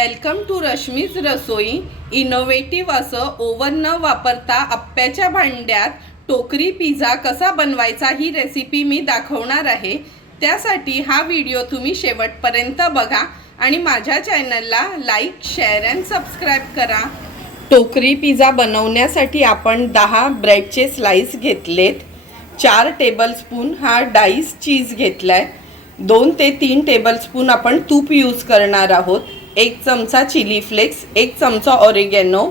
Welcome to Rashmi's Rasoi. Innovative असं oven न वापरता आप्प्याच्या भांड्यात टोकरी पिझ्झा कसा बनवायचा ही रेसिपी मी दाखवणार आहे. त्यासाठी हा व्हिडिओ तुम्ही शेवटपर्यंत बघा आणि माझ्या चॅनलला लाईक शेअर अँड सबस्क्राईब करा. टोकरी पिझ्झा बनवण्यासाठी आपण दहा ब्रेडचे स्लाईस घेतलेत. चार टेबलस्पून हा डाईस चीज घेतला आहे दोन ते तीन टेबलस्पून आपण तूप यूज करणार आहोत. एक चमचा चिली फ्लेक्स एक चमचा ऑरिगॅनो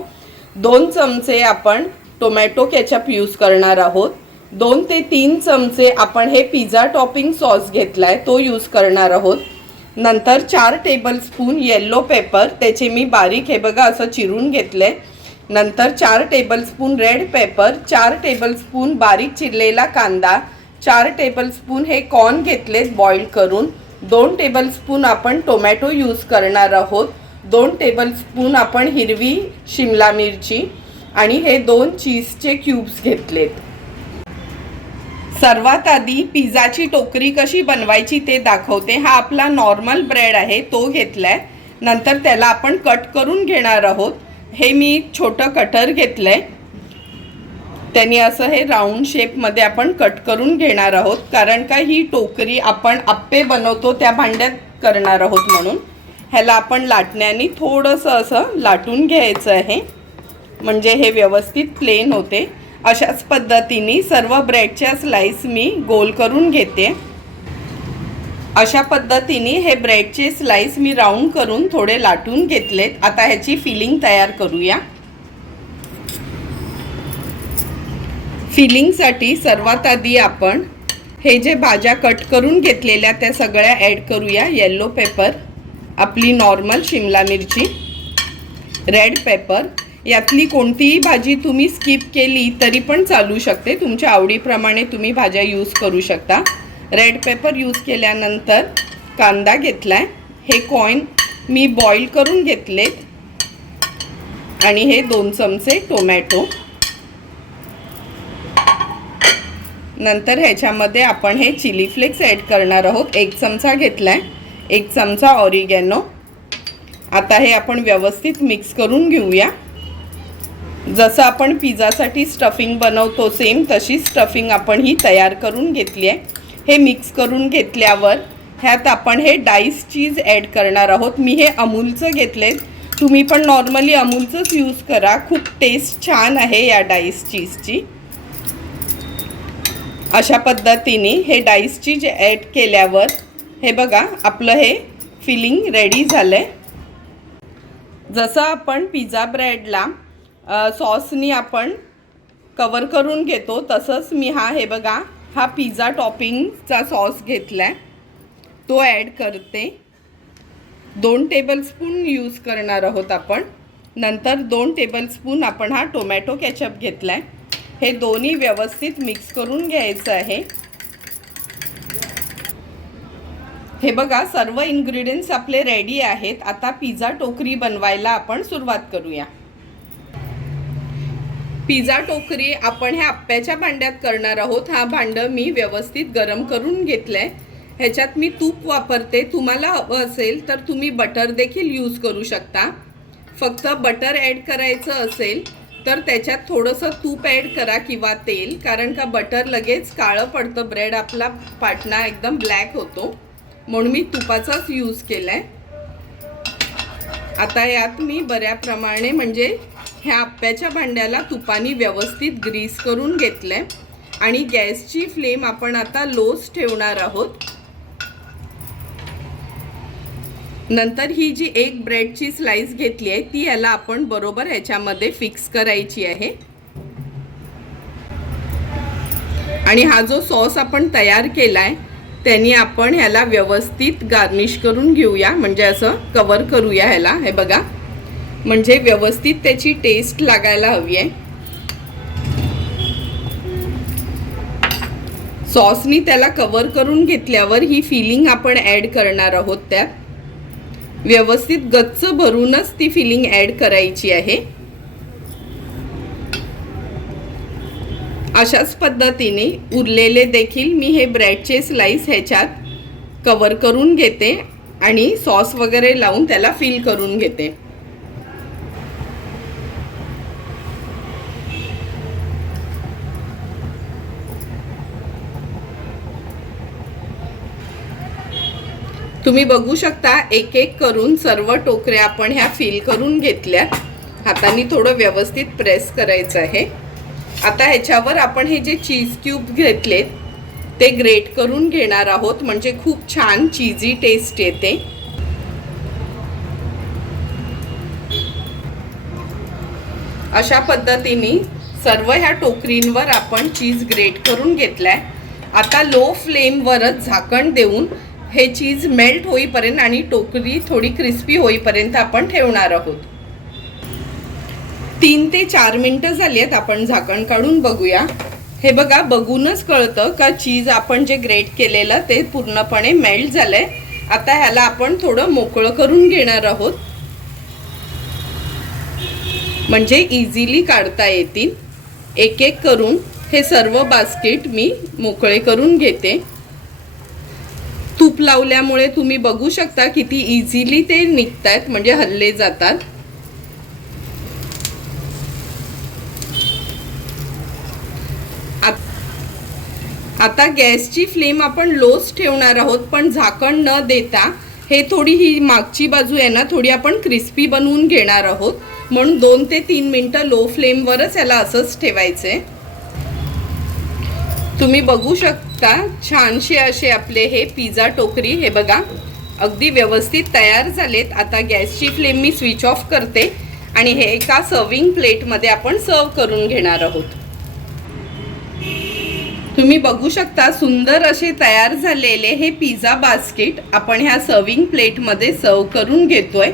दोन चमचे आपण टोमॅटो केचप यूज करणार आहोत. दोन ते तीन चमचे आपण हे पिझ्झा टॉपिंग सॉस घेतलाय तो यूज करणार आहोत. नंतर चार टेबलस्पून येल्लो पेपर त्याचे मी बारीक हे बघा असं चिरून घेतले नंतर चार टेबलस्पून रेड पेपर चार टेबलस्पून बारीक चिरलेला कांदा चार टेबलस्पून हे कॉर्न घेतलेत बॉईल करून. दोन टेबलस्पून आपण टोमॅटो यूज करणार आहोत. दोन टेबलस्पून आपण हिरवी शिमला मिरची आणि हे दोन चीजचे क्यूब्स घेतलेत. सर्वात आधी पिझ्झाची टोकरी कशी बनवायची ते दाखवते. हा आपला नॉर्मल ब्रेड आहे तो घेतलाय. नंतर त्याला आपण कट करून घेणार आहोत. हे मी छोटं कटर घेतलंय. त्यांनी असं हे राऊंड शेपमध्ये आपण कट करून घेणार आहोत. कारण का ही टोकरी आपण आप्पे बनवतो त्या भांड्यात करणार आहोत म्हणून. ह्याला आपण लाटण्याने थोडंसं असं लाटून घ्यायचं आहे. म्हणजे हे व्यवस्थित प्लेन होते. अशाच पद्धतीने सर्व ब्रेडच्या स्लाईस मी गोल करून घेते. अशा पद्धतीने हे ब्रेडचे स्लाईस मी राऊंड करून थोडे लाटून घेतलेत. आता ह्याची फिलिंग तयार करूया. फिलिंगसाठी सर्वात आधी आपण हे जे भाज्या कट करून घेतलेल्या त्या सगळ्या ॲड करूया. येल्लो पेपर आपली नॉर्मल शिमला मिरची रेड पेपर यातली कोणतीही भाजी तुम्ही स्किप केली तरी पण चालू शकते. तुमच्या आवडीप्रमाणे तुम्ही भाज्या यूज करू शकता. रेड पेपर यूज केल्यानंतर कांदा घेतलाय. हे कॉईन मी बॉईल करून घेतलेत. आणि हे दोन चमचे टोमॅटो नंतर ह्याच्यामध्ये आपण हे चिली फ्लेक्स ॲड करणार आहोत. एक चमचा घेतला आहे एक चमचा ऑरिगॅनो. आता हे आपण व्यवस्थित मिक्स करून घेऊया. जसं आपण पिझ्झासाठी स्टफिंग बनवतो सेम तशी स्टफिंग आपण ही तयार करून घेतली आहे. हे मिक्स करून घेतल्यावर ह्यात आपण हे डाईस चीज ॲड करणार आहोत. मी हे अमूलचं घेतले तुम्ही पण नॉर्मली अमूलचंच यूज करा. खूप टेस्ट छान आहे या डाईस चीजची. अशा पद्धतीने हे डाईस चीज ॲड केल्यावर हे बघा आपलं हे फिलिंग रेडी झालं आहे जसं आपण पिझ्झा ब्रेडला सॉसनी आपण कवर करून घेतो तसंच मी हा हे बघा हा पिझ्झा टॉपिंगचा सॉस घेतला आहे तो ॲड करते. दोन टेबलस्पून यूज करणार आहोत आपण. नंतर दोन टेबलस्पून आपण हा टोमॅटो कॅचअप घेतला आहे हे दोन्ही व्यवस्थित मिक्स करून घ्यायचं आहे. हे बघा सर्व इन्ग्रेडियंट्स आपले रेडी आहेत. आता पिझ्झा टोकरी बनवायला आपण सुरुवात करूया. पिझ्झा टोकरी आपण ह्या आप्प्याच्या भांड्यात करणार आहोत. हा भांडं मी व्यवस्थित गरम करून घेतलंय. ह्याच्यात मी तूप वापरते. तुम्हाला हवं असेल तर तुम्ही बटर देखील यूज करू शकता. फक्त बटर ॲड करायचं असेल तर त्याच्यात थोडंसं तूप ॲड करा किंवा तेल कारण का बटर लगेच काळं पडतं. ब्रेड आपला पाटणा एकदम ब्लॅक होतो. म्हणून मी तुपाचाच यूज केला आहे आता यात मी बऱ्याप्रमाणे म्हणजे ह्या आप्याच्या भांड्याला तुपाने व्यवस्थित ग्रीस करून घेतलं आहे आणि गॅसची फ्लेम आपण आता लोच ठेवणार आहोत. नंतर ही जी एक ब्रेडची स्लाइस घेतली आहे ती याला आपण बरोबर ह्याच्यामध्ये फिक्स करायची आहे. आणि हा जो सॉस आपण तयार केला आहे त्यांनी आपण ह्याला व्यवस्थित गार्निश करून घेऊया. म्हणजे असं कवर करूया ह्याला. हे बघा. म्हणजे व्यवस्थित त्याची टेस्ट लागायला हवी आहे. सॉसनी त्याला कवर करून घेतल्यावर ही फिलिंग आपण ॲड करणार आहोत त्यात. व्यवस्थित गच्च भरूनच ती फिलिंग ॲड करायची आहे. अशाच पद्धतीने उरलेले देखील मी हे ब्रेडचे स्लाइस ह्याच्यात कवर करून घेते आणि सॉस वगैरे लावून त्याला फिल करून घेते. तुम्ही बघू शकता एक एक करून सर्व टोकऱ्या आपण ह्या फिल करून घेतल्या. हाताने थोडं व्यवस्थित प्रेस करायचं आहे. आता ह्याच्यावर आपण हे जे चीज क्यूब घेतलेत ते ग्रेट करून घेणार आहोत. म्हणजे खूप छान चीजी टेस्ट येते. अशा पद्धतीने सर्व ह्या टोकरींवर आपण चीज ग्रेट करून घेतलाय. आता लो फ्लेमवरच झाकण देऊन हे चीज मेल्ट होईपर्यंत आणि टोकरी थोडी क्रिस्पी होईपर्यंत आपण ठेवणार आहोत. तीन ते चार मिनटं झाली आहेत आपण झाकण काढून बघूया. हे बघा बघूनच कळतं का चीज आपण जे ग्रेट केलेलं ते पूर्णपणे मेल्ट झालंय. आता ह्याला आपण थोडं मोकळं करून घेणार आहोत. म्हणजे इझिली काढता येतील. एक एक करून हे सर्व बास्केट मी मोकळे करून घेते. लावल्यामुळे तुम्ही बघू शकता किती इझिली ते निघतायत म्हणजे हल्ले जातात. आता गॅसची फ्लेम आपण लोच ठेवणार आहोत पण झाकण न देता हे थोडी ही मागची बाजू आहे ना थोडी आपण क्रिस्पी बनवून घेणार आहोत. म्हणून दोन ते तीन मिनटं लो फ्लेमवरच याला असंच ठेवायचे तुम्ही बघू शकता छानसे असे आपले हे पिझ्झा टोकरी हे बघा. अगदी व्यवस्थित तयार झालेत. आता गॅसची फ्लेम मी स्विच ऑफ करते आणि हे एका सर्विंग प्लेटमध्ये आपण सर्व करून घेणार आहोत. तुम्ही बघू शकता सुंदर असे तयार झालेले हे पिझ्झा बास्केट आपण ह्या सर्विंग प्लेटमध्ये सर्व करून घेतोय.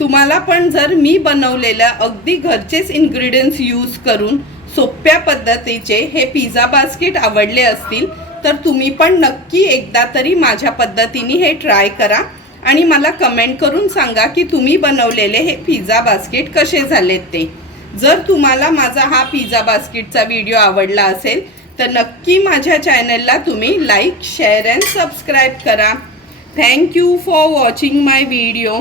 तुम्हाला पण जर मी बनवलेल्या अगदी घरचेच इन्ग्रेडियंट्स यूज करून सोप्या पद्धतीचे हे पिझ्झा बास्केट आवडले असतील तर तुम्ही पण नक्की एकदा तरी माझ्या पद्धतीने हे ट्राय करा. आणि मला कमेंट करून सांगा की तुम्ही बनवलेले हे पिझ्झा बास्केट कसे झालेत ते. जर तुम्हाला माझा हा पिझ्झा बास्केटचा व्हिडिओ आवडला असेल तर नक्की माझ्या चॅनलला तुम्ही लाईक शेअर अँड सबस्क्राईब करा. Thank you for watching my video